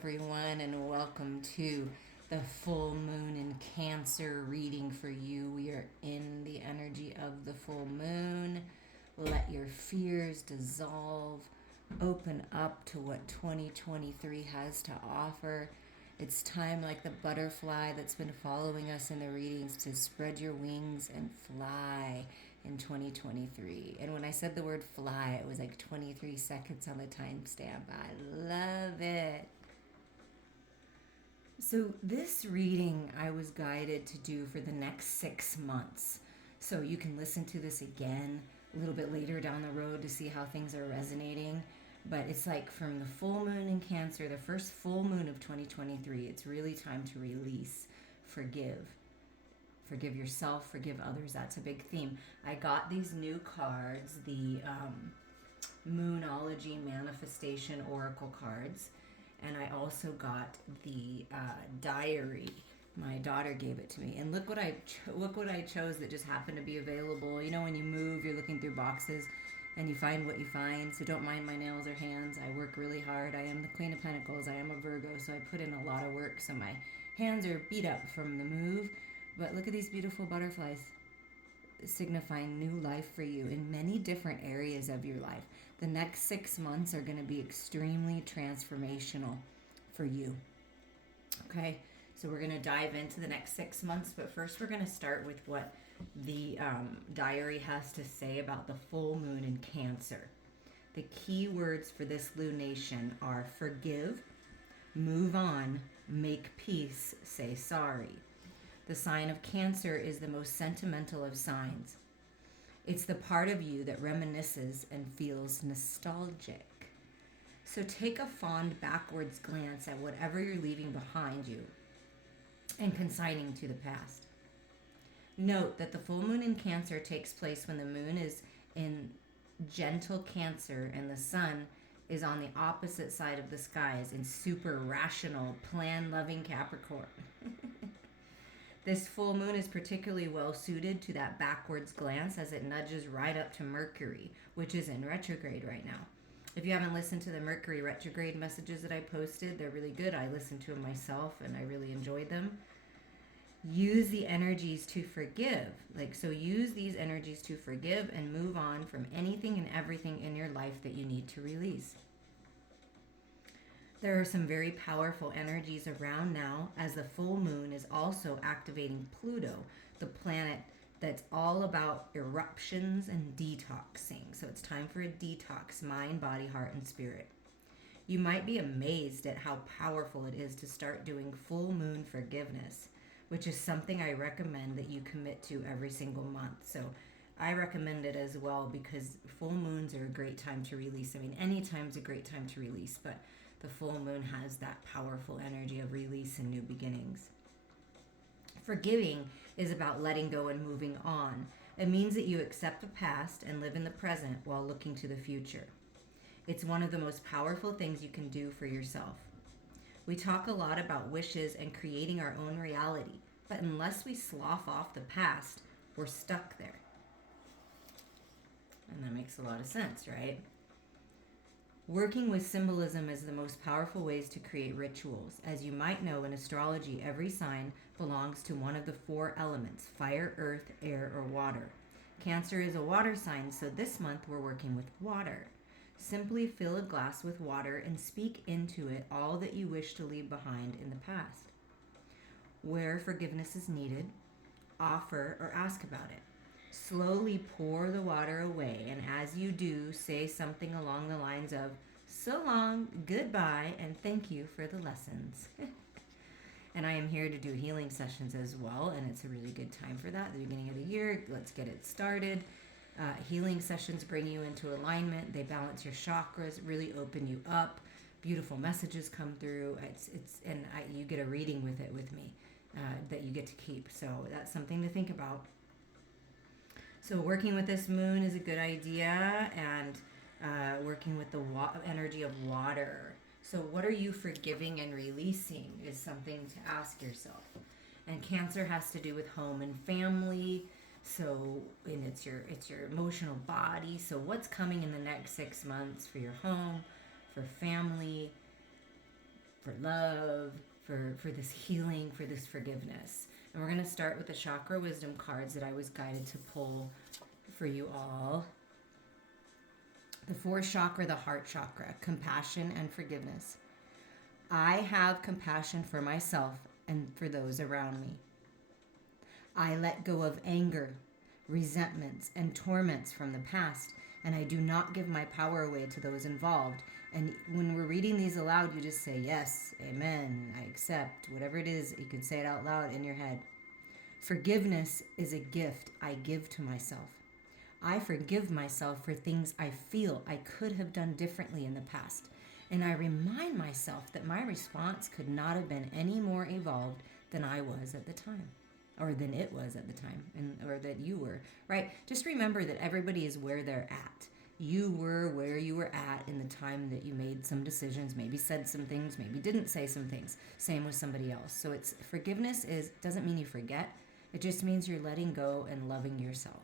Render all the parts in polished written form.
everyone, and welcome to the full moon in Cancer reading for you. We are in the energy of the full moon. Let your fears dissolve. Open up to what 2023 has to offer. It's time, like the butterfly that's been following us in the readings, to spread your wings and fly in 2023. And when I said the word fly, it was like 23 seconds on the timestamp. I love it. So, this reading I was guided to do for the next 6 months. So, you can listen to this again a little bit later down the road to see how things are resonating. But it's like from the full moon in Cancer, the first full moon of 2023, it's really time to release, forgive. Forgive yourself, forgive others. That's a big theme. I got these new cards, the Moonology Manifestation Oracle cards, and I also got the diary. My daughter gave it to me, and look what I chose that just happened to be available. You know, when you move, you're looking through boxes, and you find what you find. So don't mind my nails or hands. I work really hard. I am the Queen of Pentacles. I am a Virgo, so I put in a lot of work. So my hands are beat up from the move. But look at these beautiful butterflies signifying new life for you in many different areas of your life. The next 6 months are going to be extremely transformational for you. Okay, so we're going to dive into the next 6 months, but first we're going to start with what the diary has to say about the full moon in Cancer. The key words for this lunation are forgive, move on, make peace, say sorry. The sign of Cancer is the most sentimental of signs. It's the part of you that reminisces and feels nostalgic. So take a fond backwards glance at whatever you're leaving behind you and consigning to the past. Note that the full moon in Cancer takes place when the moon is in gentle Cancer and the sun is on the opposite side of the skies in super rational, plan-loving Capricorn. This full moon is particularly well suited to that backwards glance as it nudges right up to Mercury, which is in retrograde right now. If you haven't listened to the Mercury retrograde messages that I posted, they're really good. I listened to them myself and I really enjoyed them. Use the energies to forgive. Use these energies to forgive and move on from anything and everything in your life that you need to release. There are some very powerful energies around now, as the full moon is also activating Pluto, the planet that's all about eruptions and detoxing. So it's time for a detox, mind, body, heart, and spirit. You might be amazed at how powerful it is to start doing full moon forgiveness, which is something I recommend that you commit to every single month. So I recommend it as well because full moons are a great time to release. I mean, any time's a great time to release, but the full moon has that powerful energy of release and new beginnings. Forgiving is about letting go and moving on. It means that you accept the past and live in the present while looking to the future. It's one of the most powerful things you can do for yourself. We talk a lot about wishes and creating our own reality, but unless we slough off the past, we're stuck there. And that makes a lot of sense, right? Working with symbolism is the most powerful ways to create rituals. As you might know, in astrology, every sign belongs to one of the 4 elements: fire, earth, air, or water. Cancer is a water sign, so this month we're working with water. Simply fill a glass with water and speak into it all that you wish to leave behind in the past. Where forgiveness is needed, offer or ask about it. Slowly pour the water away, and as you do, say something along the lines of, so long, goodbye, and thank you for the lessons. And I am here to do healing sessions as well, and it's a really good time for that. At the beginning of the year, let's get it started. Healing sessions bring you into alignment. They balance your chakras, really open you up. Beautiful messages come through. You get a reading with it with me that you get to keep. So that's something to think about. So working with this moon is a good idea, and working with the energy of water. So what are you forgiving and releasing is something to ask yourself. And Cancer has to do with home and family. And it's your emotional body. So what's coming in the next 6 months for your home, for family? for love, for this healing, for this forgiveness. And we're going to start with the chakra wisdom cards that I was guided to pull for you all. The fourth chakra, the heart chakra, compassion and forgiveness. I have compassion for myself and for those around me. I let go of anger, resentments, and torments from the past, and I do not give my power away to those involved. And when we're reading these aloud, you just say, yes, amen, I accept, whatever it is, you can say it out loud in your head. Forgiveness is a gift I give to myself. I forgive myself for things I feel I could have done differently in the past. And I remind myself that my response could not have been any more evolved than I was at the time, or than it was at the time, or that you were, right? Just remember that everybody is where they're at. You were where you were at in the time that you made some decisions, maybe said some things, maybe didn't say some things. Same with somebody else. So it's forgiveness doesn't mean you forget. It just means you're letting go and loving yourself.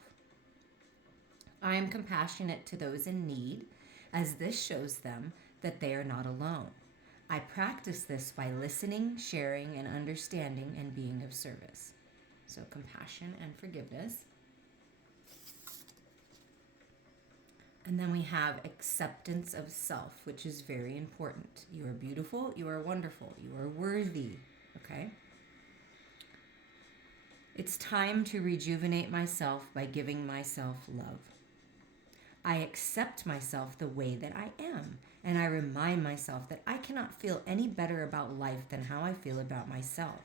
I am compassionate to those in need, as this shows them that they are not alone. I practice this by listening, sharing, and understanding and being of service. So compassion and forgiveness. And then we have acceptance of self, which is very important. You are beautiful, you are wonderful, you are worthy, okay? It's time to rejuvenate myself by giving myself love. I accept myself the way that I am, and I remind myself that I cannot feel any better about life than how I feel about myself.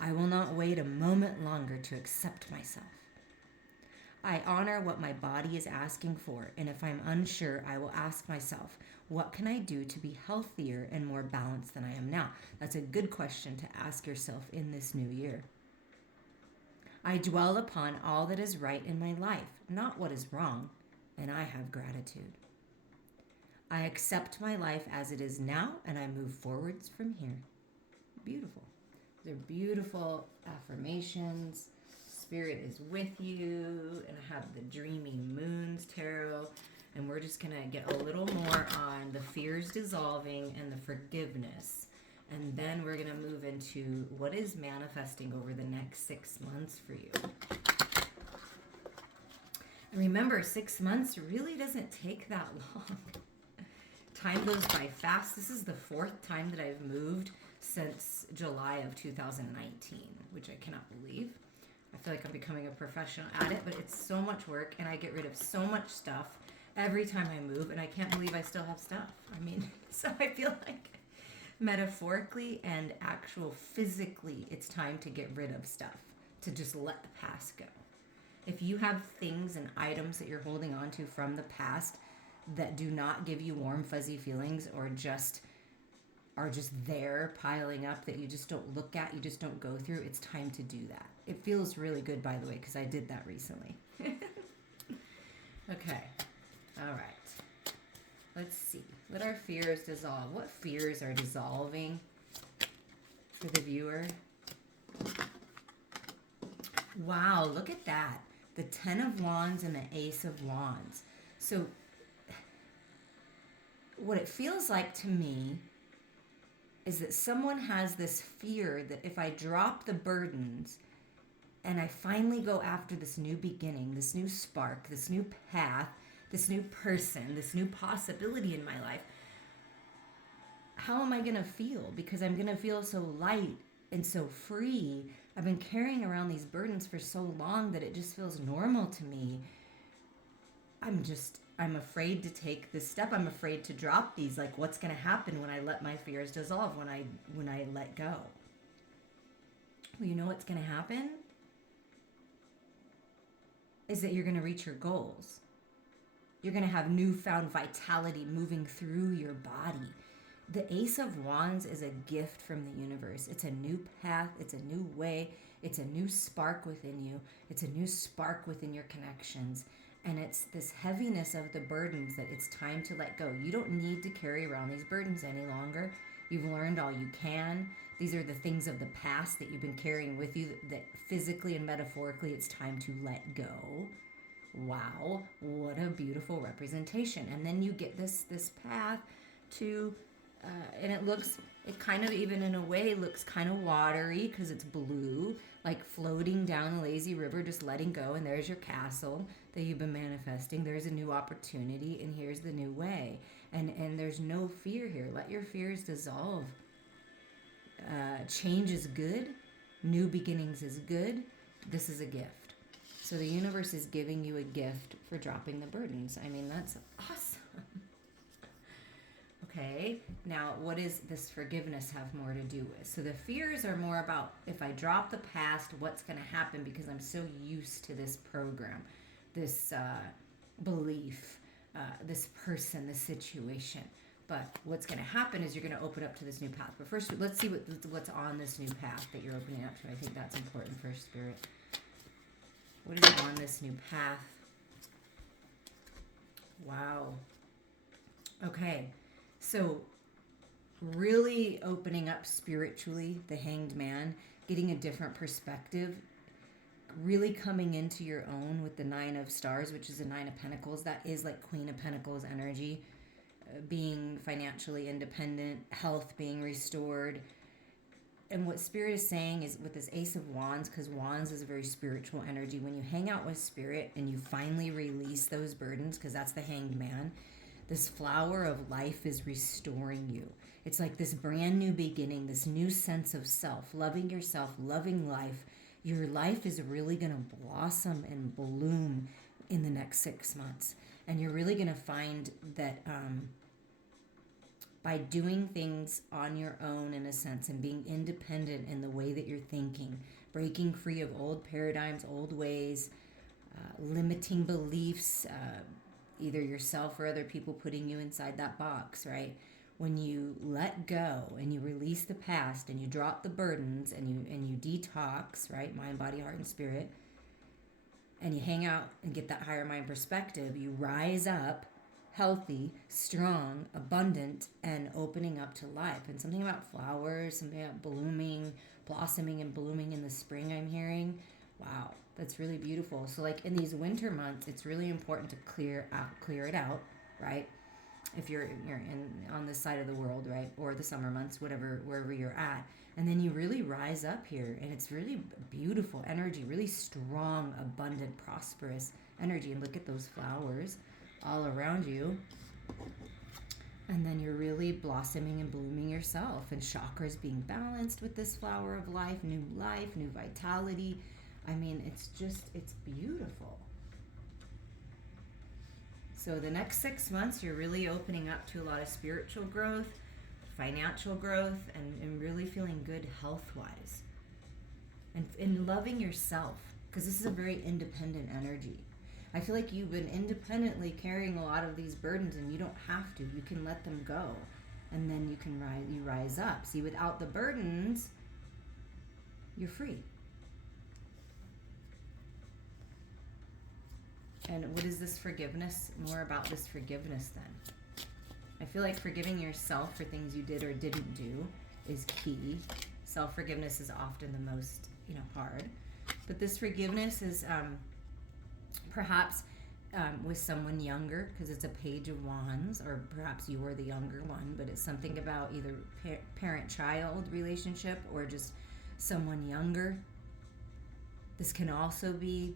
I will not wait a moment longer to accept myself. I honor what my body is asking for, and if I'm unsure, I will ask myself, what can I do to be healthier and more balanced than I am now? That's a good question to ask yourself in this new year. I dwell upon all that is right in my life, not what is wrong, and I have gratitude. I accept my life as it is now, and I move forwards from here. Beautiful. They're beautiful affirmations. Spirit is with you, and I have the Dreaming Moons Tarot, and we're just going to get a little more on the fears dissolving and the forgiveness, and then we're going to move into what is manifesting over the next 6 months for you. And remember, 6 months really doesn't take that long. Time goes by fast. This is the 4th time that I've moved since July of 2019, which I cannot believe. I feel like I'm becoming a professional at it, but it's so much work, and I get rid of so much stuff every time I move, and I can't believe I still have stuff. I mean, so I feel like metaphorically and actual physically, it's time to get rid of stuff, to just let the past go. If you have things and items that you're holding on to from the past that do not give you warm, fuzzy feelings, or just are just there piling up that you just don't look at, you just don't go through, it's time to do that. It feels really good, by the way, because I did that recently. Okay. All right. Let's see. Let our fears dissolve. What fears are dissolving for the viewer? Wow, look at that. The 10 of Wands and the Ace of Wands. So what it feels like to me is that someone has this fear that if I drop the burdens and I finally go after this new beginning, this new spark, this new path, this new person, this new possibility in my life, how am I going to feel? Because I'm going to feel so light and so free. I've been carrying around these burdens for so long that it just feels normal to me. I'm afraid to take this step. I'm afraid to drop these. Like, what's going to happen when I let my fears dissolve, when I let go? Well, you know what's going to happen? Is that you're going to reach your goals. You're going to have newfound vitality moving through your body. The Ace of Wands is a gift from the universe. It's a new path. It's a new way. It's a new spark within you. It's a new spark within your connections. And it's this heaviness of the burdens that it's time to let go. You don't need to carry around these burdens any longer. You've learned all you can. These are the things of the past that you've been carrying with you that physically and metaphorically it's time to let go. Wow, what a beautiful representation. And then you get this path to and it kind of, even in a way, looks kind of watery because it's blue, like floating down a lazy river, just letting go. And there's your castle that you've been manifesting. There's a new opportunity, and here's the new way. And there's no fear here. Let your fears dissolve. Change is good. New beginnings is good. This is a gift. So the universe is giving you a gift for dropping the burdens. I mean, that's awesome. Okay, now what does this forgiveness have more to do with? So the fears are more about, if I drop the past, what's going to happen, because I'm so used to this program, this belief, this person, this situation. But what's going to happen is you're going to open up to this new path. But first, let's see what's on this new path that you're opening up to. I think that's important for Spirit. What is on this new path? Wow. Okay. So really opening up spiritually, the Hanged Man, getting a different perspective, really coming into your own with the Nine of Stars, which is the Nine of Pentacles. That is like Queen of Pentacles energy, being financially independent, health being restored. And what Spirit is saying is with this Ace of Wands, because Wands is a very spiritual energy, when you hang out with Spirit and you finally release those burdens, because that's the Hanged Man, this flower of life is restoring you. It's like this brand new beginning, this new sense of self, loving yourself, loving life. Your life is really going to blossom and bloom in the next 6 months. And you're really going to find that by doing things on your own, in a sense, and being independent in the way that you're thinking, breaking free of old paradigms, old ways, limiting beliefs, either yourself or other people putting you inside that box, right? When you let go and you release the past and you drop the burdens and you detox, right? Mind, body, heart, and spirit, and you hang out and get that higher mind perspective, you rise up healthy, strong, abundant, and opening up to life. And something about flowers, something about blooming, blossoming and blooming in the spring, I'm hearing. Wow, that's really beautiful. So like in these winter months, it's really important to clear it out, right? If you're in on this side of the world, right? Or the summer months, wherever you're at. And then you really rise up here, and it's really beautiful energy, really strong, abundant, prosperous energy. And look at those flowers all around you. And then you're really blossoming and blooming yourself, and chakras being balanced with this flower of life, new vitality. I mean, it's beautiful. So the next 6 months, you're really opening up to a lot of spiritual growth, financial growth, and really feeling good health-wise. And loving yourself, because this is a very independent energy. I feel like you've been independently carrying a lot of these burdens, and you don't have to. You can let them go, and then you rise up. See, without the burdens, you're free. And what is this forgiveness? More about this forgiveness then. I feel like forgiving yourself for things you did or didn't do is key. Self-forgiveness is often the most, hard. But this forgiveness is perhaps with someone younger, because it's a Page of Wands, or perhaps you are the younger one, but it's something about either parent-child relationship or just someone younger. This can also be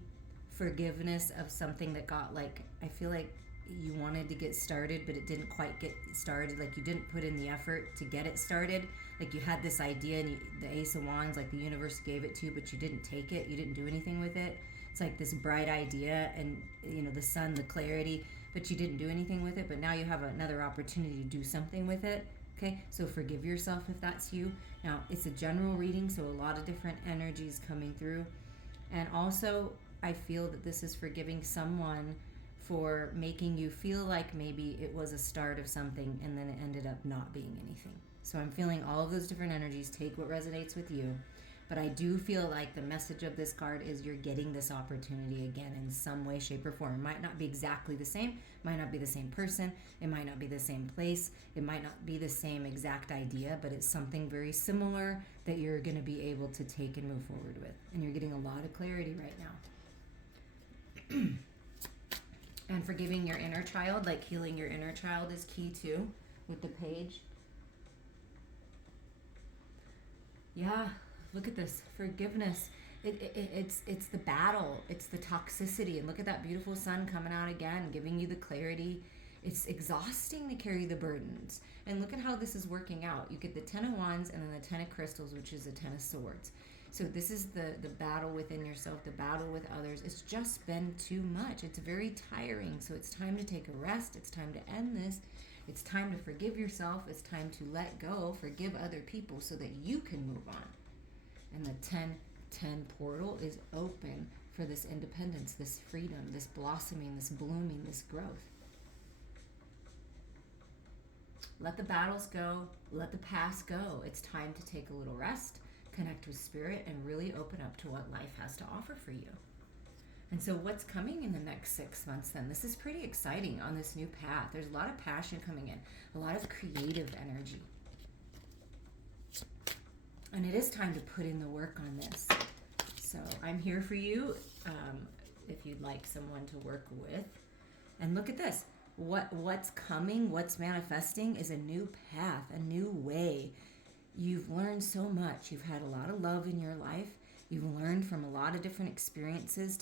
forgiveness of something that got, I feel like you wanted to get started, but it didn't quite get started. Like you didn't put in the effort to get it started. Like you had this idea, and the Ace of Wands, like the universe gave it to you, but you didn't take it. You didn't do anything with it. It's like this bright idea, and the sun, the clarity, but you didn't do anything with it. But now you have another opportunity to do something with it. Okay, so forgive yourself if that's you. Now it's a general reading, so a lot of different energies coming through, and also I feel that this is forgiving someone for making you feel like maybe it was a start of something and then it ended up not being anything. So I'm feeling all of those different energies. Take what resonates with you. But I do feel like the message of this card is you're getting this opportunity again in some way, shape, or form. It might not be exactly the same. It might not be the same person. It might not be the same place. It might not be the same exact idea, but it's something very similar that you're going to be able to take and move forward with. And you're getting a lot of clarity right now. And forgiving your inner child, like healing your inner child, is key too with the Page. Yeah, look at this forgiveness. It's the battle. It's the toxicity. And look at that beautiful sun coming out again, giving you the clarity. It's exhausting to carry the burdens. And look at how this is working out. You get the Ten of Wands and then the Ten of Crystals, which is the Ten of Swords. So this is the battle within yourself, the battle with others. It's just been too much. It's very tiring. So it's time to take a rest. It's time to end this. It's time to forgive yourself. It's time to let go, forgive other people so that you can move on. And the 10-10 portal is open for this independence, this freedom, this blossoming, this blooming, this growth. Let the battles go. Let the past go. It's time to take a little rest, connect with spirit, and really open up to what life has to offer for you. And so what's coming in the next 6 months then? This is pretty exciting on this new path. There's a lot of passion coming in, a lot of creative energy. And it is time to put in the work on this. So I'm here for you if you'd like someone to work with. And look at this. What's coming, what's manifesting is a new path, a new way. You've learned so much. You've had a lot of love in your life. You've learned from a lot of different experiences,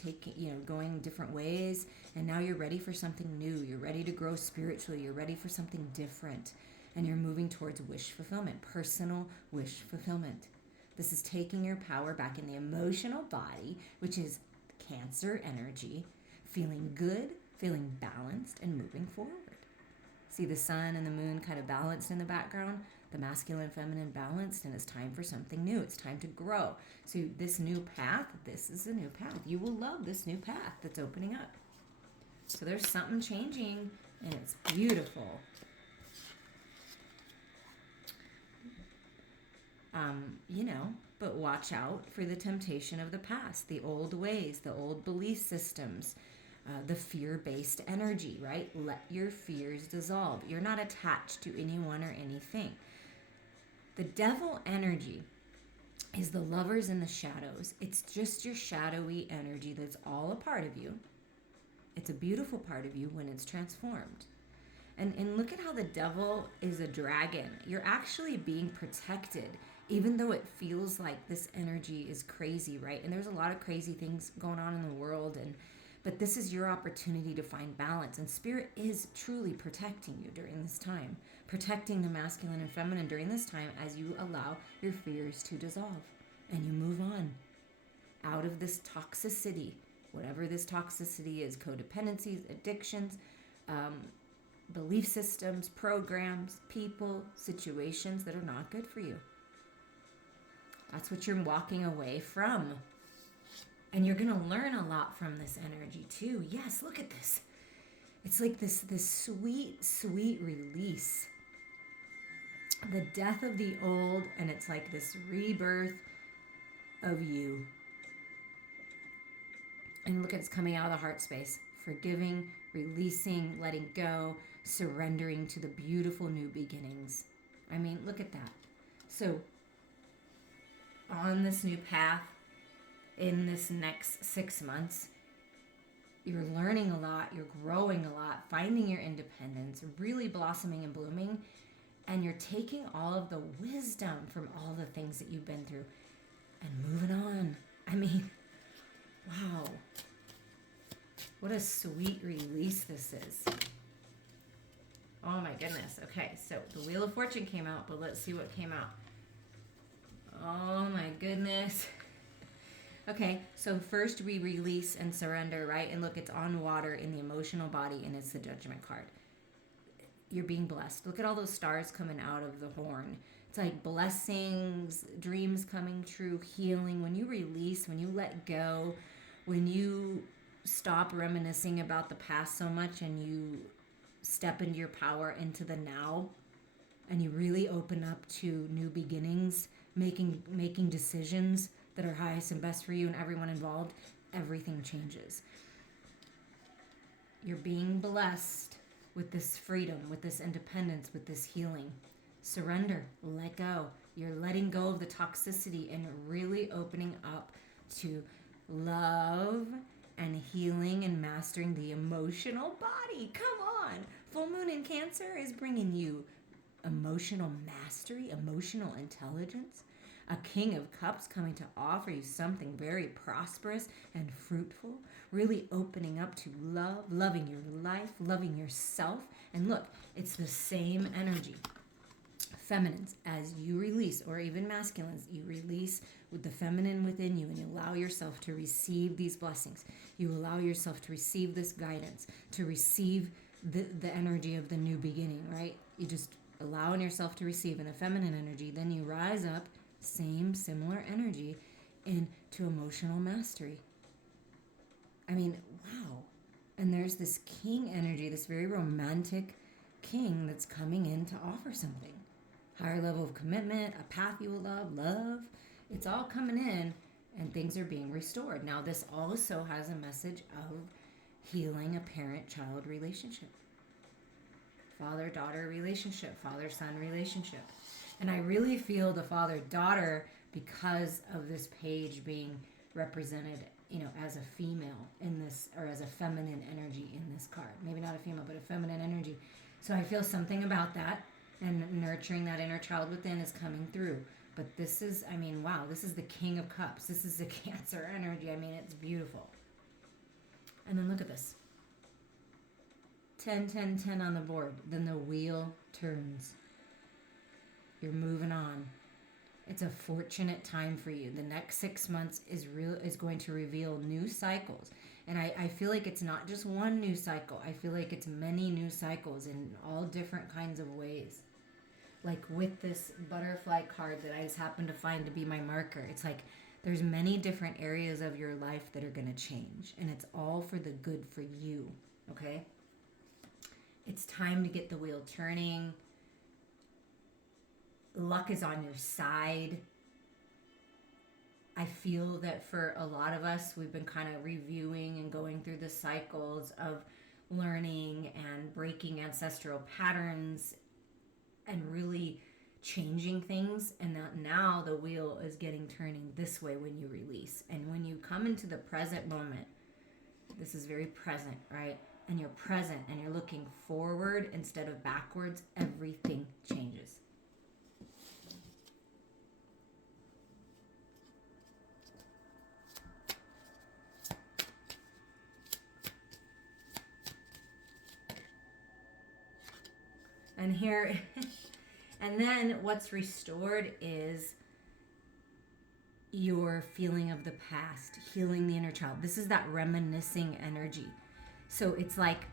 going different ways, and now you're ready for something new. You're ready to grow spiritually. You're ready for something different, and you're moving towards wish fulfillment, personal wish fulfillment. This is taking your power back in the emotional body, which is Cancer energy, feeling good, feeling balanced, and moving forward. See the sun and the moon kind of balanced in the background? The masculine and feminine balanced, and it's time for something new. It's time to grow. So this new path, this is a new path. You will love this new path that's opening up. So there's something changing, and it's beautiful. But watch out for the temptation of the past, the old ways, the old belief systems, the fear-based energy, right? Let your fears dissolve. You're not attached to anyone or anything. The devil energy is the lovers in the shadows. It's just your shadowy energy that's all a part of you. It's a beautiful part of you when it's transformed. And look at how the devil is a dragon. You're actually being protected, even though it feels like this energy is crazy, right? And there's a lot of crazy things going on in the world, but this is your opportunity to find balance. And spirit is truly protecting you during this time, protecting the masculine and feminine during this time as you allow your fears to dissolve and you move on out of this toxicity, whatever this toxicity is, codependencies, addictions, belief systems, programs, people, situations that are not good for you. That's what you're walking away from. And you're going to learn a lot from this energy too. Yes, look at this. It's like this sweet, sweet release. The death of the old, and it's like this rebirth of you. And look at it's coming out of the heart space. Forgiving, releasing, letting go, surrendering to the beautiful new beginnings. I mean, look at that. So, on this new path, in this next 6 months, you're learning a lot, you're growing a lot, finding your independence, really blossoming and blooming, and you're taking all of the wisdom from all the things that you've been through and moving on. I mean, wow. What a sweet release this is. Oh my goodness. Okay, so the Wheel of Fortune came out, but let's see what came out. Oh my goodness. Okay, so first we release and surrender, right? And look, it's on water in the emotional body, and it's the Judgment card. You're being blessed. Look at all those stars coming out of the horn. It's like blessings, dreams coming true, healing. When you release, when you let go, when you stop reminiscing about the past so much and you step into your power, into the now, and you really open up to new beginnings, making decisions that are highest and best for you and everyone involved, everything changes. You're being blessed with this freedom, with this independence, with this healing. Surrender, let go. You're letting go of the toxicity and really opening up to love and healing and mastering the emotional body. Come on. Full moon in Cancer is bringing you emotional mastery, emotional intelligence, a King of Cups coming to offer you something very prosperous and fruitful, really opening up to love, loving your life, loving yourself. And look, it's the same energy. Feminines, as you release, or even masculines, you release with the feminine within you and you allow yourself to receive these blessings. You allow yourself to receive this guidance, to receive the energy of the new beginning, right? You just allowing yourself to receive in a feminine energy, then you rise up, similar energy, into emotional mastery. I mean, wow. And there's this king energy, this very romantic king that's coming in to offer something. Higher level of commitment, a path you will love. It's all coming in and things are being restored. Now, this also has a message of healing a parent-child relationship. Father-daughter relationship, father-son relationship. And I really feel the father-daughter because of this page being represented, as a female in this, or as a feminine energy in this card. Maybe not a female, but a feminine energy. So I feel something about that, and nurturing that inner child within is coming through. But this is, wow, this is the King of Cups. This is the Cancer energy. It's beautiful. And then look at this. 10, 10, 10 on the board. Then the wheel turns. You're moving on. It's a fortunate time for you. The next 6 months is going to reveal new cycles. And I feel like it's not just one new cycle. I feel like it's many new cycles in all different kinds of ways. Like with this butterfly card that I just happened to find to be my marker, it's like there's many different areas of your life that are going to change. And it's all for the good for you, okay? It's time to get the wheel turning. Luck is on your side. I feel that for a lot of us, we've been kind of reviewing and going through the cycles of learning and breaking ancestral patterns and really changing things. And that now the wheel is turning this way when you release. And when you come into the present moment, this is very present, right? And you're present and you're looking forward instead of backwards, everything changes. And here, and then what's restored is your feeling of the past, healing the inner child. This is that reminiscing energy. So it's like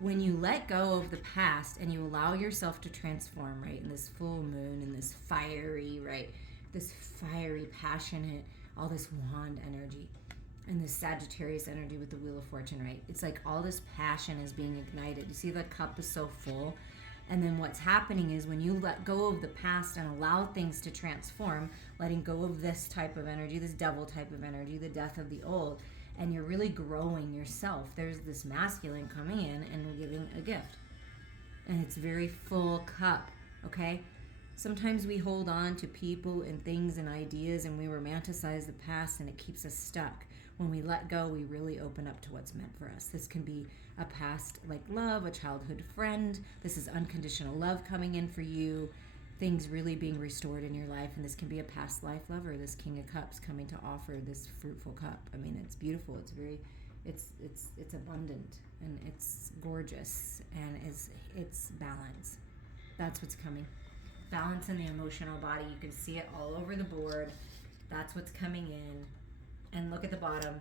when you let go of the past and you allow yourself to transform, right, in this full moon, in this fiery, right, this fiery, passionate, all this wand energy, and this Sagittarius energy with the Wheel of Fortune, right? It's like all this passion is being ignited. You see the cup is so full. And then what's happening is when you let go of the past and allow things to transform, letting go of this type of energy, this devil type of energy, the death of the old, and you're really growing yourself. There's this masculine coming in and giving a gift. And it's very full cup, okay? Sometimes we hold on to people and things and ideas and we romanticize the past and it keeps us stuck. When we let go, we really open up to what's meant for us. This can be a past like love, a childhood friend. This is unconditional love coming in for you. Things really being restored in your life. And this can be a past life lover, this King of Cups coming to offer this fruitful cup. It's beautiful. It's very, it's abundant and it's gorgeous and it's balance. That's what's coming. Balance in the emotional body. You can see it all over the board. That's what's coming in. And look at the bottom.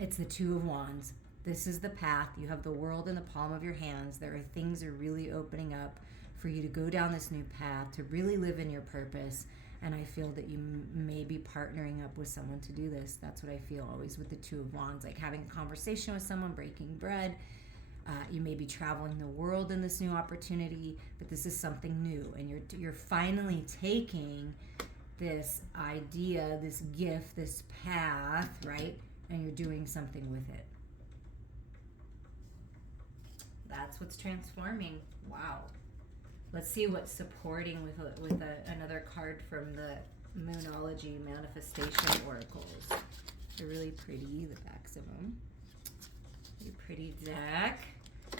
It's the Two of Wands. This is the path. You have the world in the palm of your hands. There are things that are really opening up for you to go down this new path, to really live in your purpose. And I feel that you may be partnering up with someone to do this. That's what I feel always with the Two of Wands, like having a conversation with someone, breaking bread. You may be traveling the world in this new opportunity, but this is something new. And you're finally taking this idea, this gift, this path, right? And you're doing something with it. That's what's transforming. Wow. Let's see what's supporting with another card from the Moonology Manifestation Oracles. They're really pretty, the backs of them. Really pretty deck.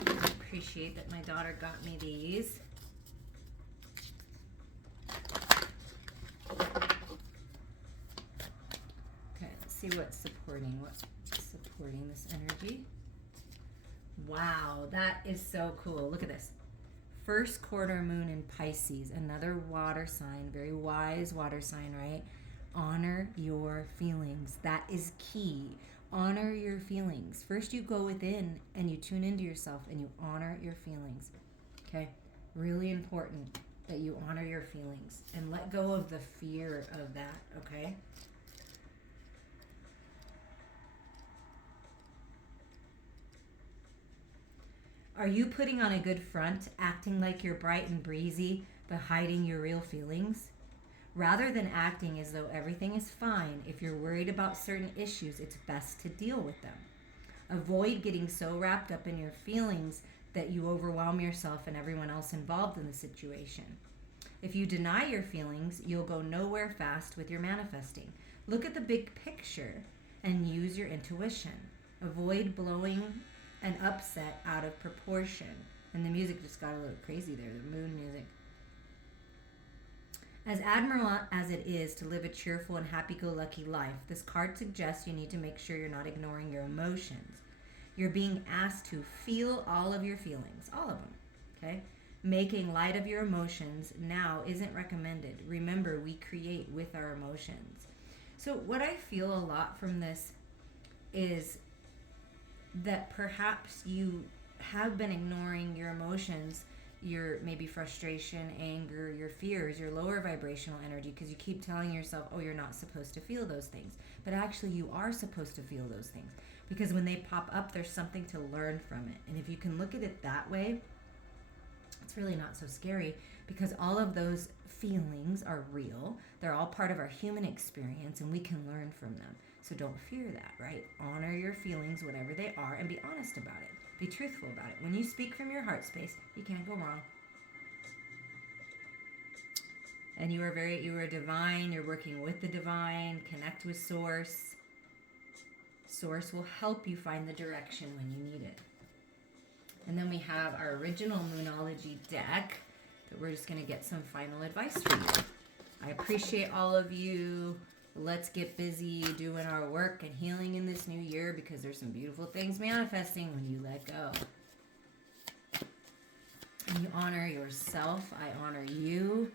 I appreciate that my daughter got me these. see what's supporting this energy. Wow, that is so cool. Look at this. First quarter moon in Pisces, another water sign, very wise water sign, right? Honor your feelings. That is key. Honor your feelings. First, you go within and you tune into yourself and you honor your feelings. Okay? Really important that you honor your feelings and let go of the fear of that, okay? Are you putting on a good front, acting like you're bright and breezy, but hiding your real feelings? Rather than acting as though everything is fine, if you're worried about certain issues, it's best to deal with them. Avoid getting so wrapped up in your feelings that you overwhelm yourself and everyone else involved in the situation. If you deny your feelings, you'll go nowhere fast with your manifesting. Look at the big picture and use your intuition. Avoid blowing an upset out of proportion. And the music just got a little crazy there, the moon music. As admirable as it is to live a cheerful and happy-go-lucky life, this card suggests you need to make sure you're not ignoring your emotions. You're being asked to feel all of your feelings, all of them, okay? Making light of your emotions now isn't recommended. Remember, we create with our emotions. So what I feel a lot from this is that perhaps you have been ignoring your emotions, your maybe frustration, anger, your fears, your lower vibrational energy, because you keep telling yourself, oh, you're not supposed to feel those things. But actually you are supposed to feel those things, because when they pop up, there's something to learn from it. And if you can look at it that way, it's really not so scary, because all of those feelings are real. They're all part of our human experience, and we can learn from them. So don't fear that, right? Honor your feelings, whatever they are, and be honest about it. Be truthful about it. When you speak from your heart space, you can't go wrong. And you are divine. You're working with the divine. Connect with Source. Source will help you find the direction when you need it. And then we have our original Moonology deck that we're just going to get some final advice from you. I appreciate all of you. Let's get busy doing our work and healing in this new year, because there's some beautiful things manifesting when you let go. And you honor yourself. I honor you.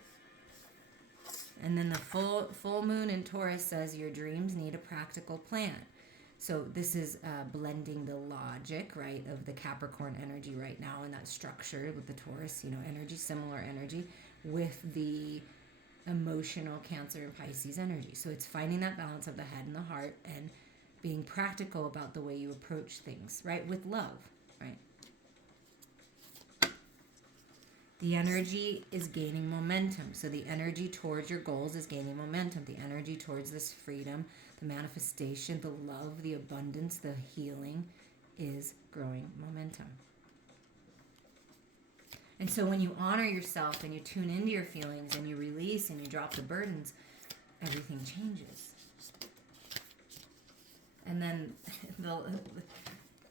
And then the full moon in Taurus says your dreams need a practical plan. So this is blending the logic, right, of the Capricorn energy right now, and that structure with the Taurus, energy, similar energy, with the emotional Cancer and Pisces energy. So it's finding that balance of the head and the heart and being practical about the way you approach things, right, with love, right? The energy is gaining momentum. So the energy towards your goals is gaining momentum. The energy towards this freedom, the manifestation, the love, the abundance, the healing is growing momentum. And so when you honor yourself and you tune into your feelings and you release and you drop the burdens, everything changes. And then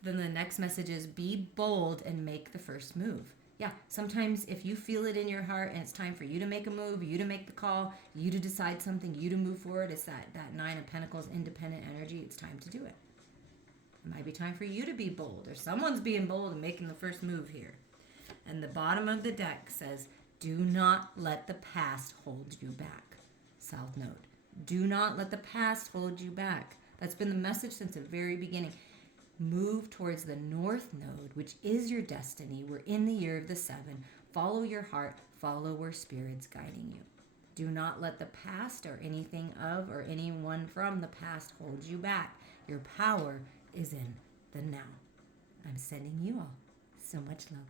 the next message is be bold and make the first move. Yeah, sometimes if you feel it in your heart and it's time for you to make a move, you to make the call, you to decide something, you to move forward, it's that Nine of Pentacles independent energy, it's time to do it. It might be time for you to be bold, or someone's being bold and making the first move here. And the bottom of the deck says, do not let the past hold you back. South Node. Do not let the past hold you back. That's been the message since the very beginning. Move towards the North Node, which is your destiny. We're in the year of the 7. Follow your heart. Follow where Spirit's guiding you. Do not let the past or anything of or anyone from the past hold you back. Your power is in the now. I'm sending you all so much love.